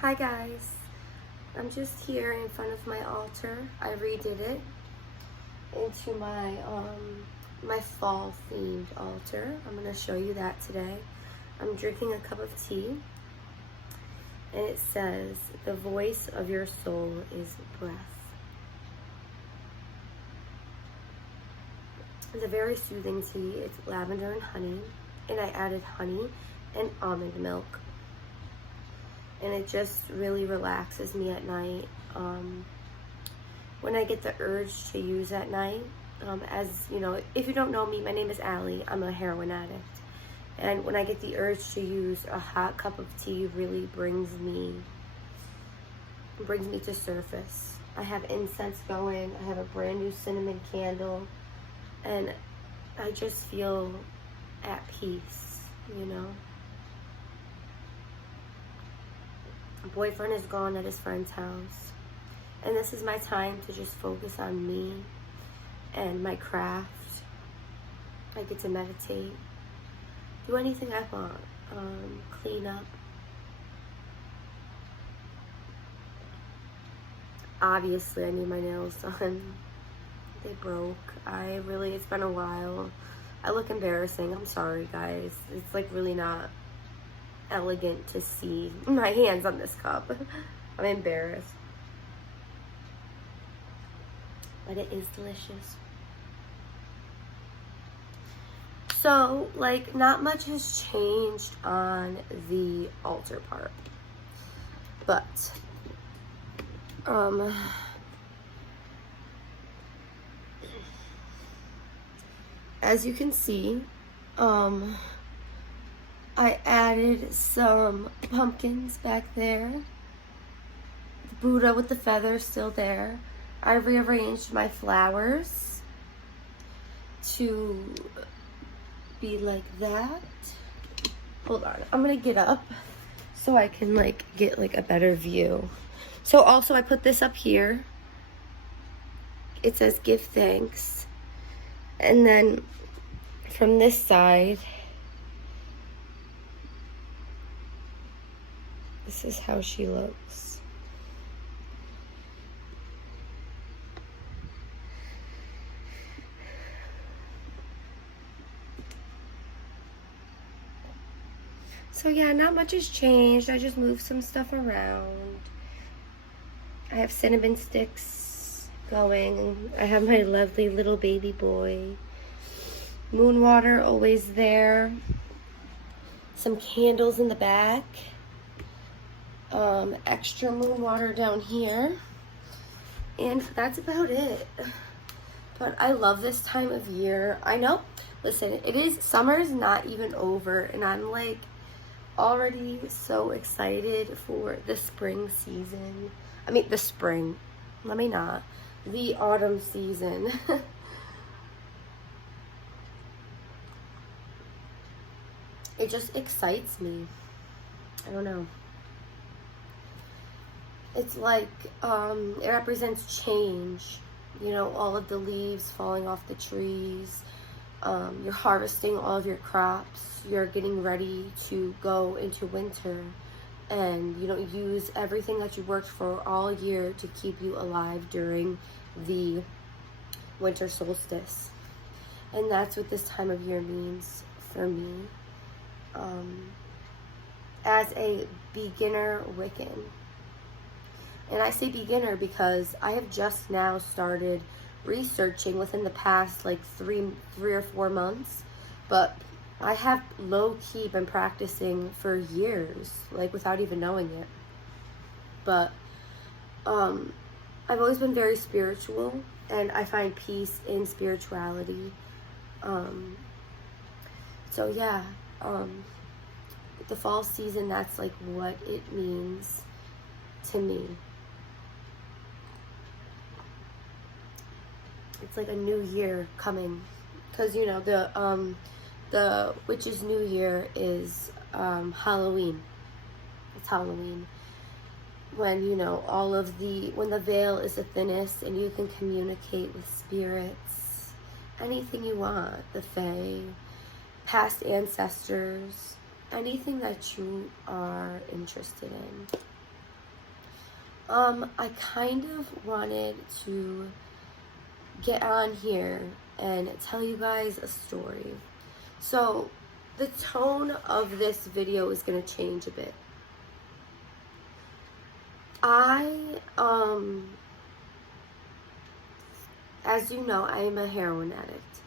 Hi guys, I'm just here in front of my altar. I redid it into my fall themed altar. I'm gonna show you that today. I'm drinking a cup of tea and it says, "The voice of your soul is breath." It's a very soothing tea. It's lavender and honey, and I added honey and almond milk. And it just really relaxes me at night. When I get the urge to use at night, as you know, if you don't know me, my name is Allie. I'm a heroin addict. And when I get the urge to use, a hot cup of tea really brings me to surface. I have incense going. I have a brand new cinnamon candle. And I just feel at peace, you know. My boyfriend is gone at his friend's house, and this is my time to just focus on me and my craft. I get to meditate, do anything I want, clean up. Obviously, I need my nails done. They broke. It's been a while. I look embarrassing. I'm sorry, guys. It's like really not elegant to see my hands on this cup. I'm embarrassed. But it is delicious. So, like, not much has changed on the altar part. But, as you can see, I added some pumpkins back there. The Buddha with the feathers still there. I rearranged my flowers to be like that. Hold on, I'm gonna get up so I can get a better view. So also I put this up here. It says give thanks. And then from this side, this is how she looks. So yeah, not much has changed. I just moved some stuff around. I have cinnamon sticks going. I have my lovely little baby boy. Moon water always there. Some candles in the back. Extra moon water down here, and that's about it. But I love this time of year. I know, listen, summer's not even over, and I'm like already so excited for the spring season. I mean, the autumn season. It just excites me. I don't know. It's like, it represents change, you know, all of the leaves falling off the trees. You're harvesting all of your crops. You're getting ready to go into winter and, you know, use everything that you worked for all year to keep you alive during the winter solstice. And that's what this time of year means for me. As a beginner Wiccan. And I say beginner because I have just now started researching within the past three or 4 months, but I have low-key been practicing for years, without even knowing it. But I've always been very spiritual, and I find peace in spirituality. So yeah, the fall season, that's what it means to me. It's like a new year coming, because you know the witch's new year is Halloween. It's Halloween, when you know when the veil is the thinnest and you can communicate with spirits, anything you want, the fae, past ancestors, anything that you are interested in. I kind of wanted to get on here and tell you guys a story. So, the tone of this video is going to change a bit. As you know, I am a heroin addict.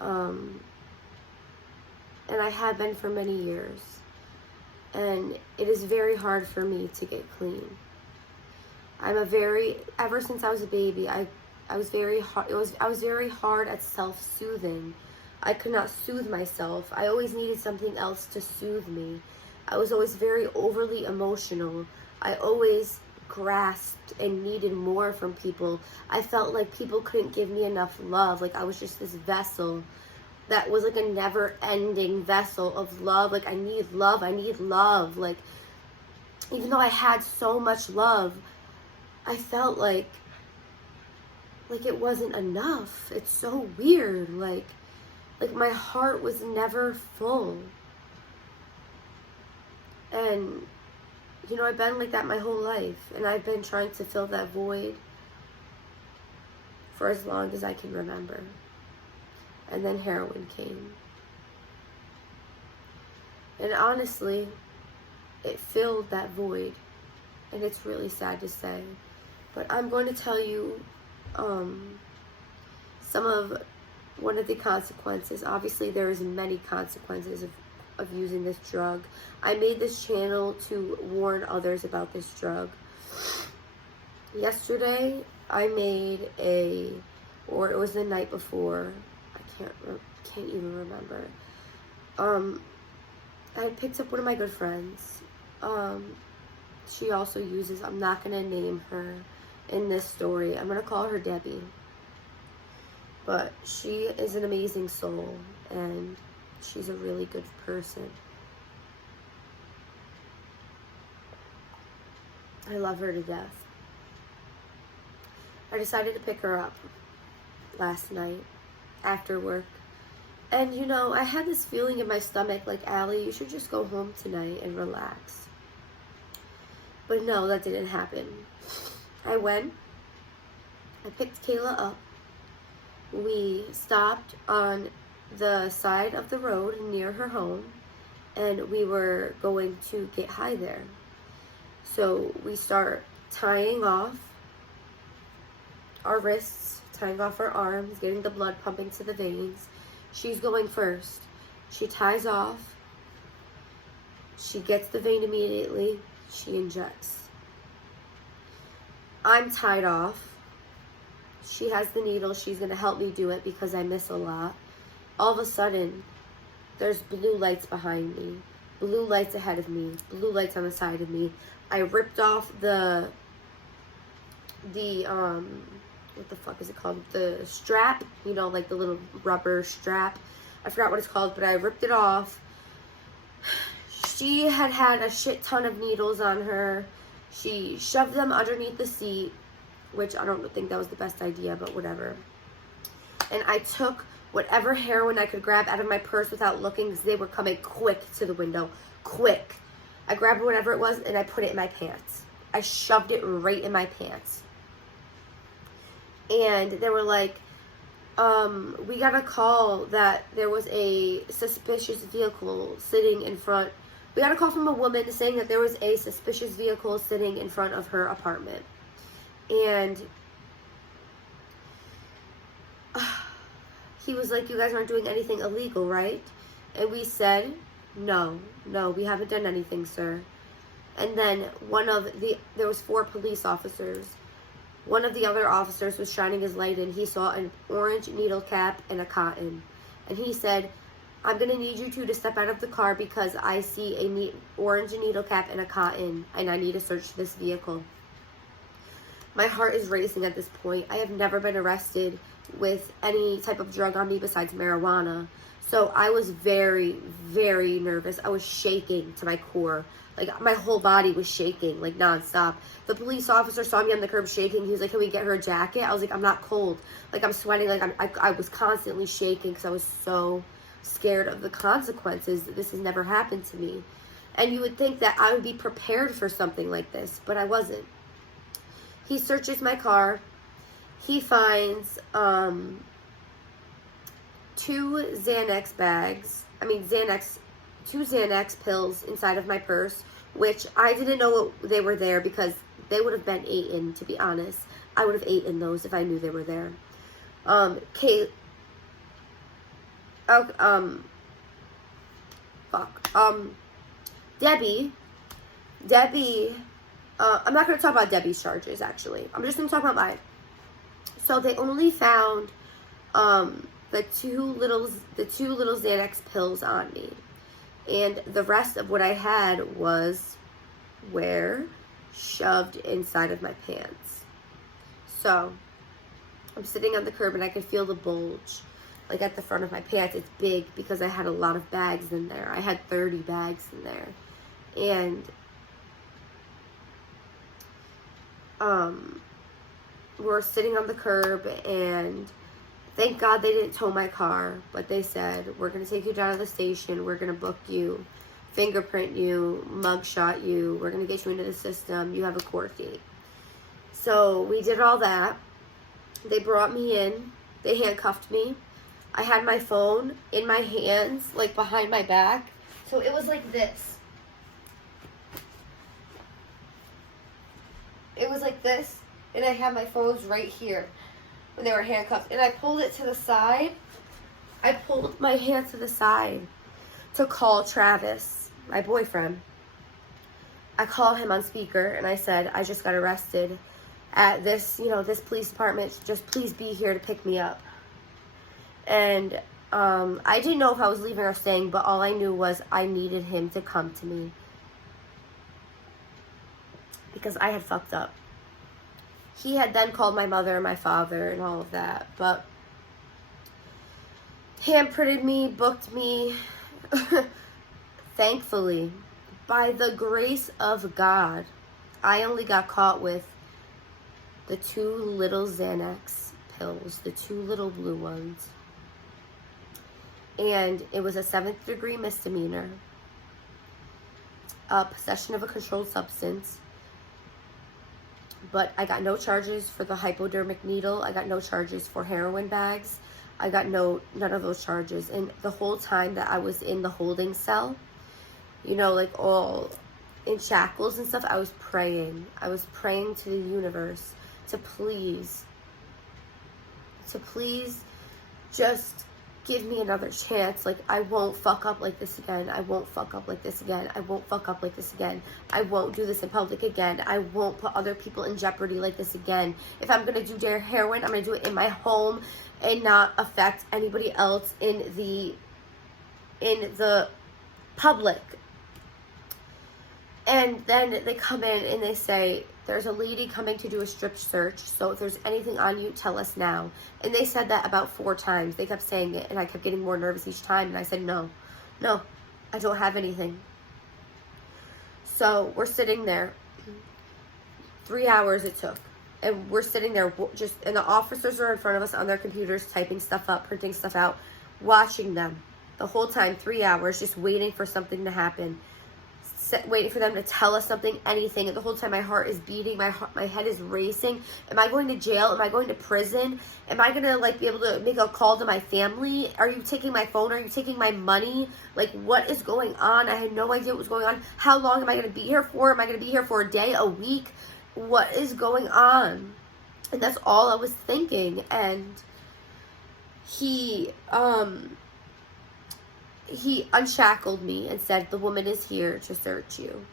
And I have been for many years. And it is very hard for me to get clean. Ever since I was a baby, I was very hard at self-soothing. I could not soothe myself. I always needed something else to soothe me. I was always very overly emotional. I always grasped and needed more from people. I felt like people couldn't give me enough love. Like I was just this vessel that was like a never-ending vessel of love. Like I need love. Like even though I had so much love, I felt like it wasn't enough. It's so weird. Like my heart was never full. And you know, I've been like that my whole life, and I've been trying to fill that void for as long as I can remember. And then heroin came. And honestly, it filled that void, and it's really sad to say. But I'm going to tell you one of the consequences. Obviously, there is many consequences of using this drug. I made this channel to warn others about this drug. Yesterday, I made or it was the night before. I can't even remember. I picked up one of my good friends. She also uses. I'm not gonna name her in this story. I'm gonna call her Debbie. But she is an amazing soul, and she's a really good person. I love her to death. I decided to pick her up last night after work. And you know, I had this feeling in my stomach like, Allie, you should just go home tonight and relax. But no, that didn't happen. I went. I picked Kayla up. We stopped on the side of the road near her home, and we were going to get high there. So we start tying off our wrists, tying off our arms, getting the blood pumping to the veins. She's going first. She ties off. She gets the vein immediately. She injects. I'm tied off. She has the needle. She's going to help me do it because I miss a lot. All of a sudden, there's blue lights behind me, blue lights ahead of me, blue lights on the side of me. I ripped off the what the fuck is it called? The strap, you know, like the little rubber strap. I forgot what it's called, but I ripped it off. She had a shit ton of needles on her. She shoved them underneath the seat, which I don't think that was the best idea, but whatever. And I took whatever heroin I could grab out of my purse without looking, because they were coming quick to the window. Quick. I grabbed whatever it was, and I put it in my pants. I shoved it right in my pants. And they were like, we got a call that there was a suspicious vehicle sitting in front. We got a call from a woman saying that there was a suspicious vehicle sitting in front of her apartment. And he was like, you guys aren't doing anything illegal, right? And we said, no, we haven't done anything, sir. And then there was 4 police officers. One of the other officers was shining his light in. He saw an orange needle cap and a cotton. And he said, I'm going to need you two to step out of the car because I see a orange needle cap and a cotton, and I need to search this vehicle. My heart is racing at this point. I have never been arrested with any type of drug on me besides marijuana. So I was very, very nervous. I was shaking to my core. Like, my whole body was shaking, like, nonstop. The police officer saw me on the curb shaking. He was like, can we get her a jacket? I was like, I'm not cold. Like, I'm sweating. Like, I was constantly shaking because I was so scared of the consequences. This has never happened to me. And you would think that I would be prepared for something like this, but I wasn't. He searches my car. He finds 2 Xanax bags. Two Xanax pills inside of my purse, which I didn't know they were there because they would have been eaten, to be honest. I would have eaten those if I knew they were there. Debbie, I'm not going to talk about Debbie's charges, actually. I'm just going to talk about mine. So they only found the two little Xanax pills on me. And the rest of what I had was shoved inside of my pants. So I'm sitting on the curb and I can feel the bulge, like at the front of my pants. It's big because I had a lot of bags in there. I had 30 bags in there. And we're sitting on the curb, and thank God they didn't tow my car, but they said, we're going to take you down to the station, we're going to book you, fingerprint you, mugshot you, we're going to get you into the system, you have a court date. So we did all that. They brought me in, they handcuffed me. I had my phone in my hands, like behind my back, so it was like this. It was like this, and I had my phones right here when they were handcuffed. And I pulled it to the side. I pulled my hand to the side to call Travis, my boyfriend. I called him on speaker, and I said, I just got arrested at this, this police department. Just please be here to pick me up. And I didn't know if I was leaving or staying, but all I knew was I needed him to come to me, because I had fucked up. He had then called my mother and my father and all of that, but handprinted me, booked me. Thankfully, by the grace of God, I only got caught with the 2 little Xanax pills, the 2 little blue ones. And it was a 7th degree misdemeanor, possession of a controlled substance. But I got no charges for the hypodermic needle. I got no charges for heroin bags. I got none of those charges. And the whole time that I was in the holding cell, like all in shackles and stuff, I was praying. I was praying to the universe to please just give me another chance. Like, I won't fuck up like this again. I won't fuck up like this again. I won't fuck up like this again. I won't do this in public again. I won't put other people in jeopardy like this again. If I'm going to do heroin, I'm going to do it in my home and not affect anybody else in the public. And then they come in and they say, there's a lady coming to do a strip search, so if there's anything on you, tell us now. And they said that about 4 times. They kept saying it, and I kept getting more nervous each time, and I said, no, I don't have anything. So we're sitting there. 3 hours it took. And we're sitting there and the officers are in front of us on their computers, typing stuff up, printing stuff out, watching them the whole time, 3 hours, just waiting for something to happen. Waiting for them to tell us something, anything. And the whole time my heart is beating, my head is racing. Am I going to jail? Am I going to prison? Am I gonna be able to make a call to my family? Are you taking my phone? Are you taking my money? Like, what is going on? I had no idea what was going on. How long am I gonna be here for? Am I gonna be here for a day, a week? What is going on? And that's all I was thinking. And he unshackled me and said, the woman is here to search you.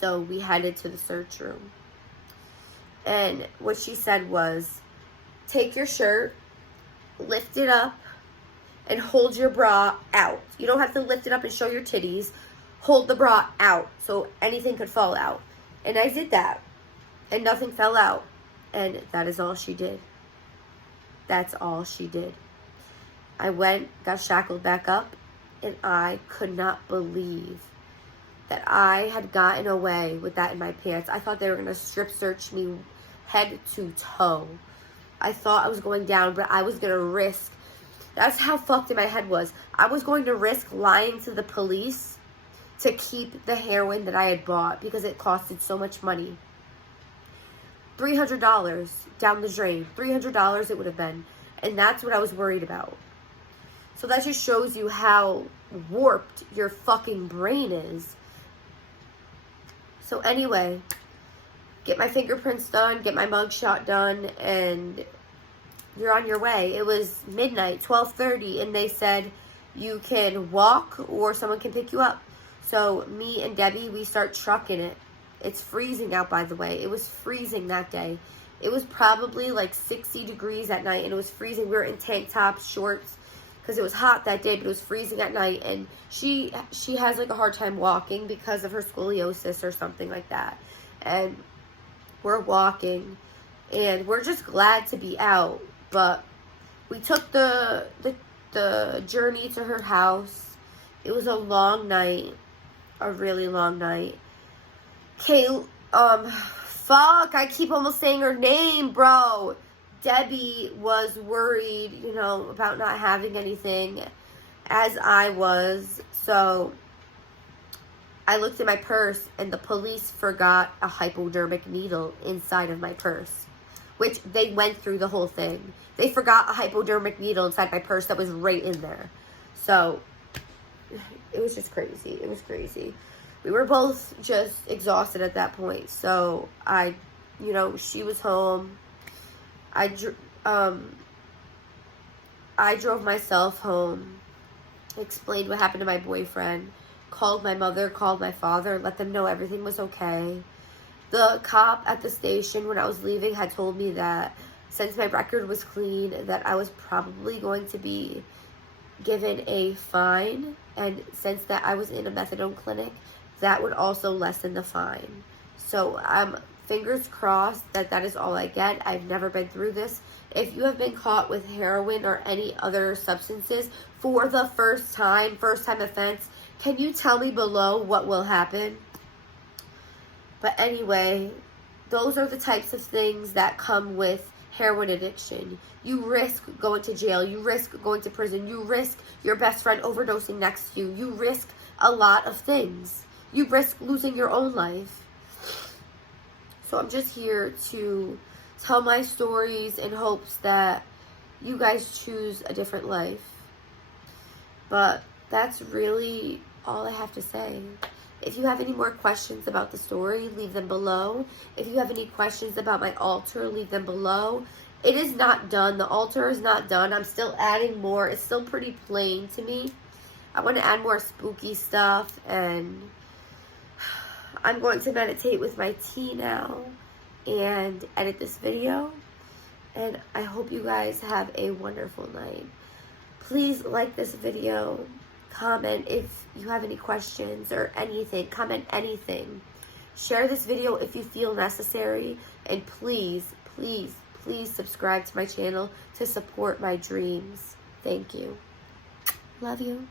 So we headed to the search room. And what she said was, take your shirt, lift it up, and hold your bra out. You don't have to lift it up and show your titties. Hold the bra out so anything could fall out. And I did that. And nothing fell out. And that is all she did. That's all she did. I went, got shackled back up, and I could not believe that I had gotten away with that in my pants. I thought they were going to strip search me head to toe. I thought I was going down, but I was going to risk. That's how fucked in my head was. I was going to risk lying to the police to keep the heroin that I had bought because it costed so much money. $300 down the drain. $300 it would have been. And that's what I was worried about. So that just shows you how warped your fucking brain is. So anyway, get my fingerprints done, get my mugshot done, and you're on your way. It was midnight, 12:30, and they said you can walk or someone can pick you up. So me and Debbie, we start trucking it. It's freezing out, by the way. It was freezing that day. It was probably like 60 degrees at night, and it was freezing. We were in tank tops, shorts, because it was hot that day, but it was freezing at night. And she has like a hard time walking because of her scoliosis or something like that. And we're walking, and we're just glad to be out. But we took the journey to her house. It was a long night, a really long night. Fuck, I keep almost saying her name, bro. Debbie was worried, you know, about not having anything, as I was. So I looked at my purse, and the police forgot a hypodermic needle inside of my purse, which they went through the whole thing. They forgot a hypodermic needle inside my purse that was right in there. So it was just crazy. It was crazy. We were both just exhausted at that point. So she was home. I drove myself home, explained what happened to my boyfriend, called my mother, called my father, let them know everything was okay. The cop at the station when I was leaving had told me that since my record was clean, that I was probably going to be given a fine, and since that I was in a methadone clinic, that would also lessen the fine. So I'm fingers crossed that that is all I get. I've never been through this. If you have been caught with heroin or any other substances for the first time offense, can you tell me below what will happen? But anyway, those are the types of things that come with heroin addiction. You risk going to jail. You risk going to prison. You risk your best friend overdosing next to you. You risk a lot of things. You risk losing your own life. So I'm just here to tell my stories in hopes that you guys choose a different life. But that's really all I have to say. If you have any more questions about the story, leave them below. If you have any questions about my altar, leave them below. It is not done. The altar is not done. I'm still adding more. It's still pretty plain to me. I want to add more spooky stuff, and I'm going to meditate with my tea now and edit this video. And I hope you guys have a wonderful night. Please like this video. Comment if you have any questions or anything. Comment anything. Share this video if you feel necessary. And please, please, please subscribe to my channel to support my dreams. Thank you. Love you.